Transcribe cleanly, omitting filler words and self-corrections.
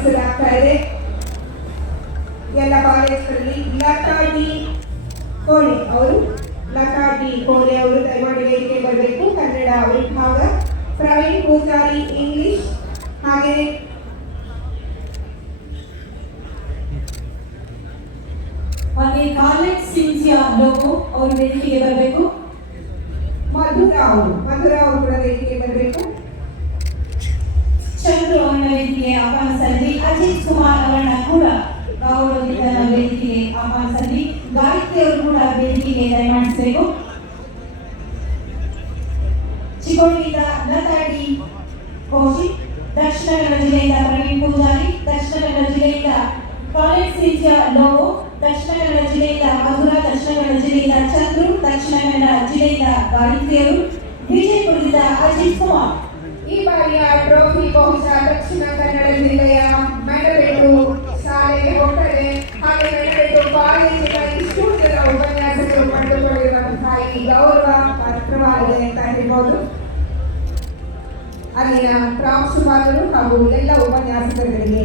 ಆಯೋಜಿಸಲಾಗ್ತಾ ಇದೆ. ಎಲ್ಲ ಕಾಲೇಜುಗಳಲ್ಲಿ ಲತಾ ಡಿ ಕೋಣೆ ಅವರು ದಯಮಾಡಿ ವೇದಿಕೆ ಬರಬೇಕು. ಕನ್ನಡ ವಿಭಾಗ ಪ್ರವೀಣ್ ಪೂಜಾರಿ ಇಂಗ್ಲಿಷ್, ಹಾಗೆ ಕಾಲೇಜ್ ಸಿನ್ಸಿಯಾ ಲೋಗೋ ಅವರು ವೇದಿಕೆಗೆ ಬರಬೇಕು. ಮಧುರಾ ಅವರು ಕೂಡ ವೇದಿಕೆಗೆ ಬರಬೇಕು. ಚಂದ್ರು ಅವರ ವೇದಿಕೆಗೆ ಆಹ್ವಾನಿಸಲಿ. ಅಜಿತ್ ಕುಮಾರ್ ಅವರನ್ನ ಕೂಡ ಗೌರವದಿಂದ ವೇದಿಕೆಗೆ ಆಹ್ವಾನಿಸಲಿ. ಗಾಯತ್ರಿ ಅವರು ಕೂಡ ವೇದಿಕೆಗೆ ದಯಮಾಡಿಸಬೇಕು. ಚಿಕ್ಕೋಡಿಯಿಂದ ಲತಾ ಡಿ ಕೌಶಿಕ್, ದಕ್ಷಿಣ ಕನ್ನಡ ಜಿಲ್ಲೆಯಿಂದ ಪ್ರವೀಣ್ ಪೂಜಾರಿ, ದಕ್ಷಿಣ ಕನ್ನಡ ಜಿಲ್ಲೆಯಿಂದ ಕಾಲೇಜ್ ಸಿನ್ಸಿಯಾ ಲೋಗೋ, ದಕ್ಷಿಣ ಕನ್ನಡ ಜಿಲ್ಲೆಯಿಂದ ಮಧುರಾ, ದಕ್ಷಿಣ ಕನ್ನಡ ಜಿಲ್ಲೆಯಿಂದ ಚಂದ್ರು, ದಕ್ಷಿಣ ಕನ್ನಡ ಜಿಲ್ಲೆಯಿಂದ ಗಾಯತ್ರಿಯರು, ವಿಜಯಪುರದಿಂದ ಅಜಿತ್ ಕುಮಾರ್. ಈ ಬಾರಿಯ ಟ್ರೋಫಿ ಬಹುಶಃ ದಕ್ಷಿಣ ಕನ್ನಡ ಜಿಲ್ಲೆಯ ಮೆಣಬೆಟ್ಟು ಶಾಲೆಗೆ ಹೋಗ್ತದೆ. ಹಾಗೆ ಮೆಣಬೆಟ್ಟು ಕಾಲೇಜಿನ ಇಷ್ಟು ಜನ ಉಪನ್ಯಾಸಕರು ಪಡೆದುಕೊಂಡಿರುವಂತಹ ಈ ಗೌರವ ಪಾತ್ರವಾಗಿದೆ ಅಂತ ಹೇಳ್ಬೋದು. ಅಲ್ಲಿನ ಪ್ರಾಂಶುಪಾಲರು ಹಾಗೂ ಎಲ್ಲ ಉಪನ್ಯಾಸಕರಿಗೆ